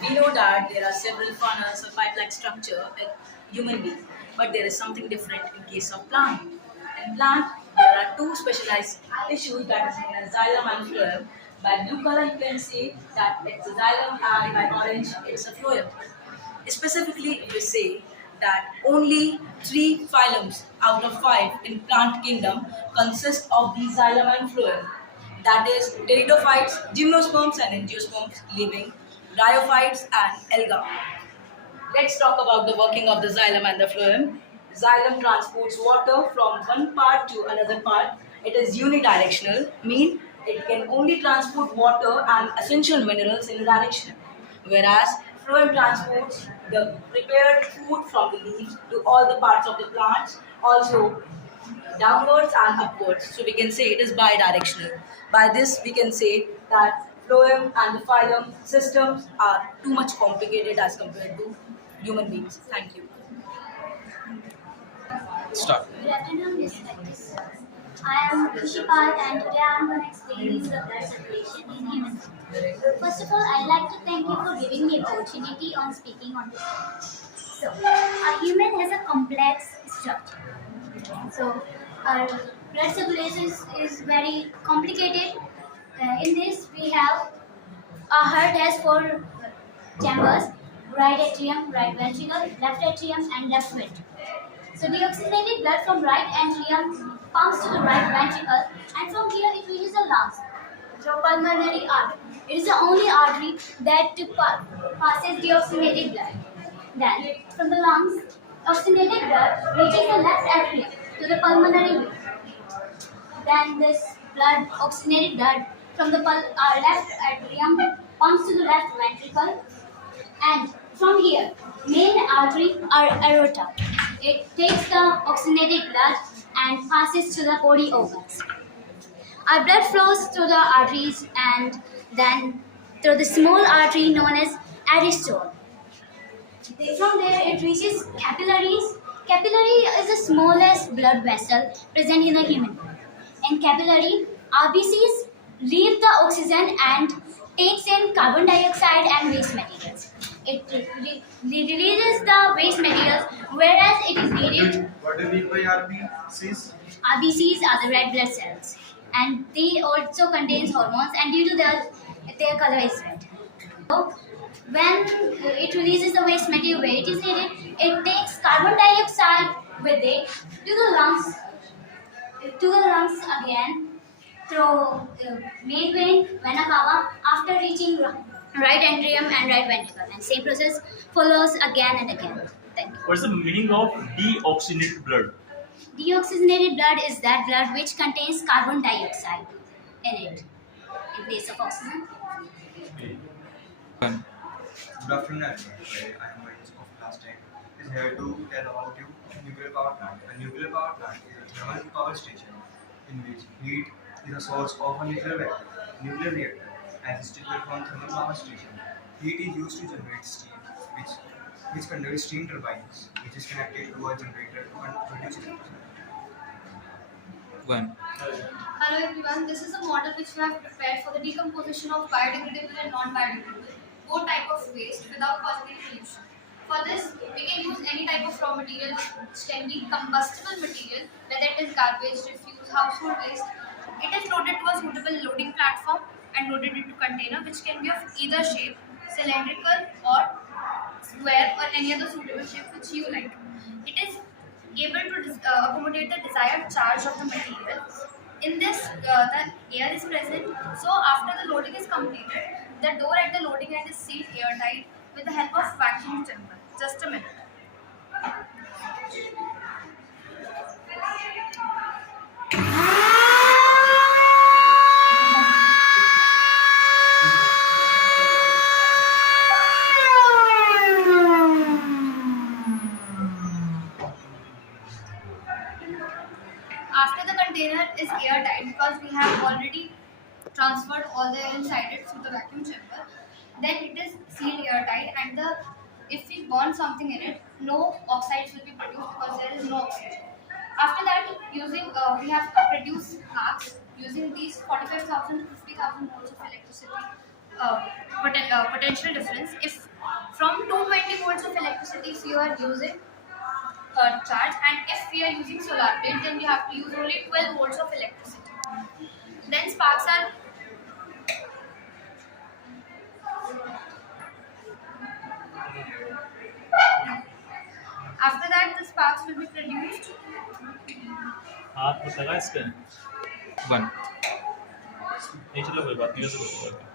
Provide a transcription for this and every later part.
We know that there are several funnels or pipe-like structure in human beings, but there is something different in case of plant. In plant, there are two specialized tissues that is known as xylem and phloem. By blue color, you can see that it's a xylem, and by orange, it's a phloem. Specifically, we say that only three phylums out of five in plant kingdom consist of the xylem and phloem. That is pteridophytes, gymnosperms and angiosperms, living bryophytes and alga. Let's talk about the working of the xylem and the phloem. Xylem transports water from one part to another part. It is unidirectional, mean it can only transport water and essential minerals in a direction. Whereas phloem transports the prepared food from the leaves to all the parts of the plants, also downwards and upwards. So we can say it is bidirectional. By this, we can say that phloem and the phylum systems are too much complicated as compared to human beings. Thank you. Start. Good afternoon, Miss Practice. I am Ishipal and today I am going to explain you the blood circulation in humans. First of all, I'd like to thank you for giving me opportunity on speaking on this topic. So, a human has a complex structure. So, our blood circulation is very complicated. In this, we have our heart has four chambers: right atrium, right ventricle, left atrium, and left ventricle. So deoxygenated blood from right atrium pumps to the right ventricle, and from here it reaches the lungs through pulmonary artery. It is the only artery that passes deoxygenated blood. Then, from the lungs, oxygenated blood reaches the left atrium to the pulmonary vein. Then this oxygenated blood from the left atrium pumps to the left ventricle, and from here, main artery or aorta. It takes the oxygenated blood and passes to the body organs. Our blood flows through the arteries and then through the small artery known as arteriole. From there, it reaches capillaries. Capillary is the smallest blood vessel present in a human body. In capillary, RBCs leave the oxygen and takes in carbon dioxide and waste materials. It releases the waste materials, whereas it is needed. What do you mean by RBCs? RBCs are the red blood cells, and they also contains hormones, and due to that, their color is red. So, when it releases the waste material where it is needed, it takes carbon dioxide with it to the lungs again through the main vein, vena cava, after reaching right atrium and right ventricle. And same process follows again and again. Thank you. What's the meaning of deoxygenated blood? Deoxygenated blood is that blood which contains carbon dioxide in it in place of oxygen. One. Good afternoon, everyone. I am Manish of class 10. Is here to tell about you nuclear power plant. A nuclear power plant is a thermal power station in which heat is a source of a nuclear reactor. As is typical from thermal power station, heat is used to generate steam, which conducts steam turbines, which is connected to a generator and produces electricity. One. Hello everyone, this is a model which we have prepared for the decomposition of biodegradable and non-biodegradable, both type of waste without causing any pollution. For this, we can use any type of raw material which can be combustible material, whether it is garbage, refuse, household waste. It is loaded to a suitable loading platform and loaded into container which can be of either shape, cylindrical or square or any other suitable shape which you like. It is able to accommodate the desired charge of the material. In this, the air is present. So after the loading is completed, the door at the loading end is sealed airtight with the help of vacuum chamber. Just a minute. After the container is airtight, because we have already transferred all the air inside it through the vacuum chamber, then it is sealed airtight, and if we burn something in it, no oxides will be produced because there is no oxygen. After that, we have produced arcs using these 45,000 to 50,000 volts of electricity. potential difference. If from 220 volts of electricity if you are using charge, and if we are using solar plate, then we have to use only 12 volts of electricity. Then sparks are after that the sparks will be produced हाथ में लगा इसके 1. नहीं चलो कोई बात नहीं वैसे बोलो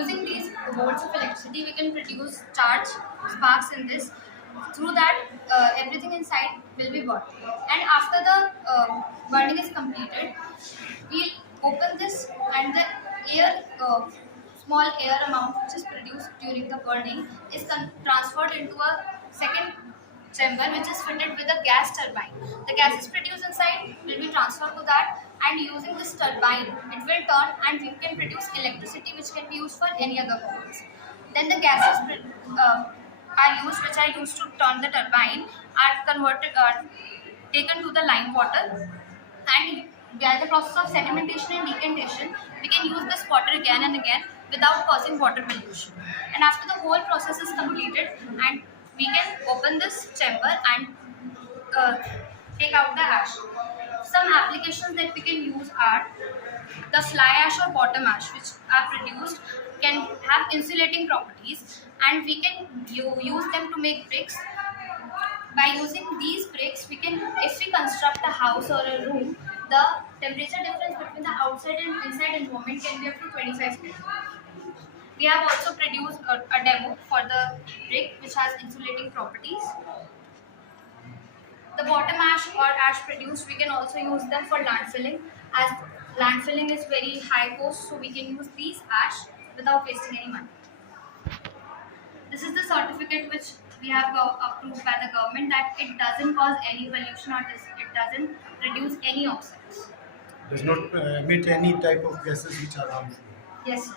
using these volts of electricity. We can produce charge sparks in this. Through that, everything inside will be burned. And after the burning is completed, we'll open this, and the air, small air amount which is produced during the burning is transferred into a second chamber which is fitted with a gas turbine. The gases produced inside will be transferred to that, and using this turbine, it will turn and we can produce electricity which can be used for any other purpose. Then the gases which are used to turn the turbine are taken to the lime water, and by the process of sedimentation and decantation, we can use this water again and again without causing water pollution. And after the whole process is completed, and we can open this chamber and take out the ash. Some applications that we can use are the fly ash or bottom ash, which are produced, can have insulating properties, and we can use them to make bricks. By using these bricks, we can, if we construct a house or a room, the temperature difference between the outside and inside environment can be up to 25 degrees. We have also produced a demo for the brick which has insulating properties. The bottom ash or ash produced, we can also use them for landfilling, as landfilling is very high cost, so we can use these ash without wasting any money. This is the certificate which we have approved by the government that it doesn't cause any pollution, or it doesn't reduce any oxides. Does not emit any type of gases which are harmful. Yes.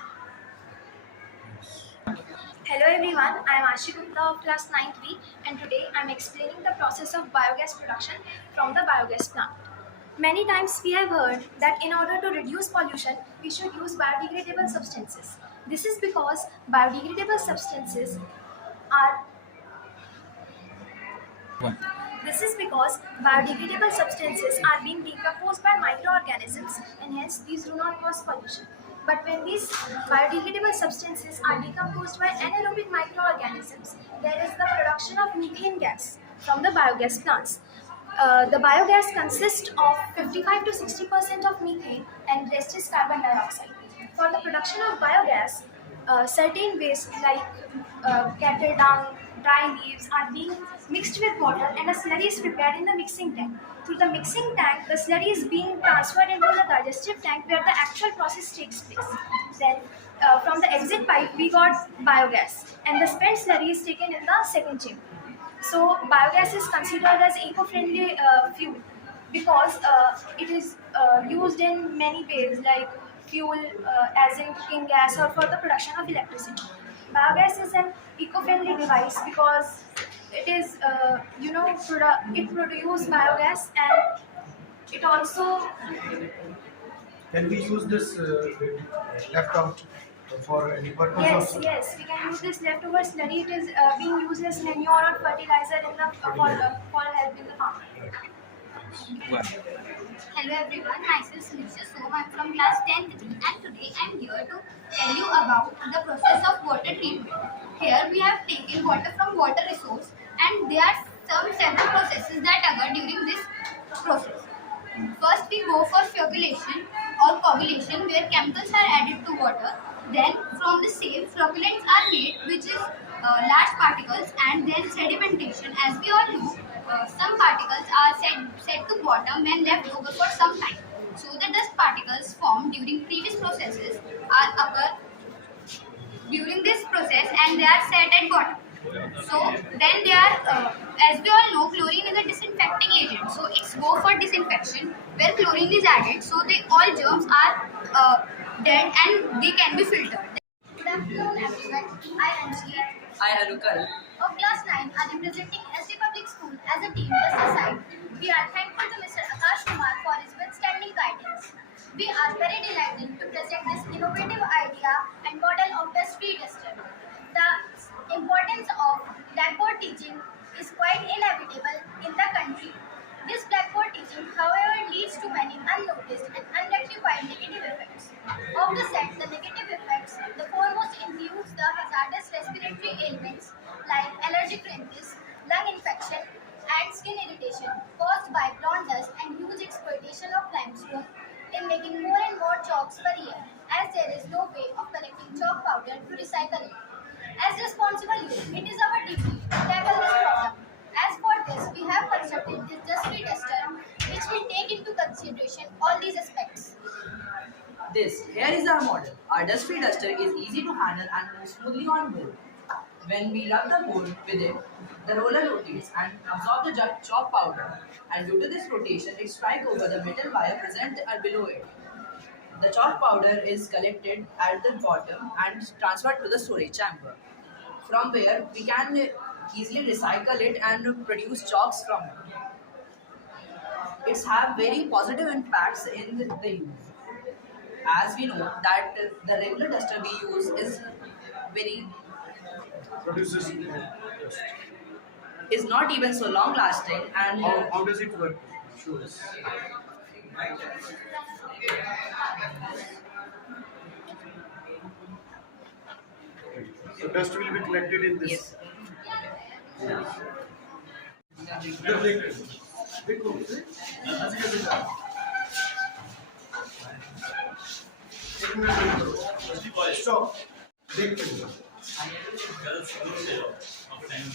Hello everyone, I am Ashi Gupta of class 9-3, and today I am explaining the process of biogas production from the biogas plant. Many times we have heard that in order to reduce pollution, we should use biodegradable substances. This is because biodegradable substances are being decomposed by microorganisms, and hence these do not cause pollution. But when these biodegradable substances are decomposed by anaerobic microorganisms, there is the production of methane gas from the biogas plants. The biogas consists of 55 to 60% of methane, and rest is carbon dioxide. For the production of biogas, certain wastes like cattle dung, dry leaves are being mixed with water, and a slurry is prepared in the mixing tank. Through the mixing tank, the slurry is being transferred into the digestive tank where the actual process takes place. Then from the exit pipe, we got biogas, and the spent slurry is taken in the second chamber. So biogas is considered as eco-friendly fuel because it is used in many ways, like fuel as in cooking gas or for the production of electricity. Biogas is an eco-friendly device because it is, it produces biogas, and it also. Can we use this left out for any purpose? Yes, we can use this leftover slurry. It is being used as manure or fertilizer in the for helping the farmer. Hello everyone, myself Sunisha Som. I'm from class 10th B, and today I'm here to tell you about the process of water treatment. Here we have taken water from water resource, and there are several processes that occur during this process. First we go for flocculation or coagulation, where chemicals are added to water. Then from the same, flocculants are made, which is large particles, and then sedimentation. As we all know, some particles are set to bottom when left over for some time. So the dust particles formed during previous processes are occur during this process, and they are set at bottom. So then they are, as we all know, chlorine is a disinfecting agent. So it's go for disinfection where chlorine is added. So all germs are dead and they can be filtered. Good afternoon everyone, I am Anjali I Harukal. of class 9 are representing SD Public School as a team just aside. We are thankful to Mr. Akash Kumar for his withstanding guidance. We are very delighted to present this innovative idea and model of teaching is quite inevitable in the country. This blackboard teaching, however, leads to many unnoticed and unrectified negative effects. Of the set, the negative effects, the foremost includes the hazardous respiratory ailments like allergic rhinitis, lung infection, and skin irritation caused by blonde dust and huge exploitation of limestone in making more and more chalks per year, as there is no way of collecting chalk powder to recycle it. As responsible youth, it is our duty to tackle this problem. As for this, we have constructed this dust-free duster, which will take into consideration all these aspects. Here is our model. Our dust-free duster is easy to handle and moves smoothly on board. When we rub the board with it, the roller rotates and absorbs the chalk powder, and due to this rotation, it strikes over the metal wire present below it. The chalk powder is collected at the bottom and transferred to the storage chamber, from where we can easily recycle it and produce chalks from it. It's have very positive impacts in the use. As we know that the regular duster we use is very Produces dust. is not even so long lasting, and How does it work? Show us. So dust will be collected in this. yes, देखो, ऐसे कैसे करना? एक minute wait करो। Stop. देखते हैं। Girls, don't say, after time,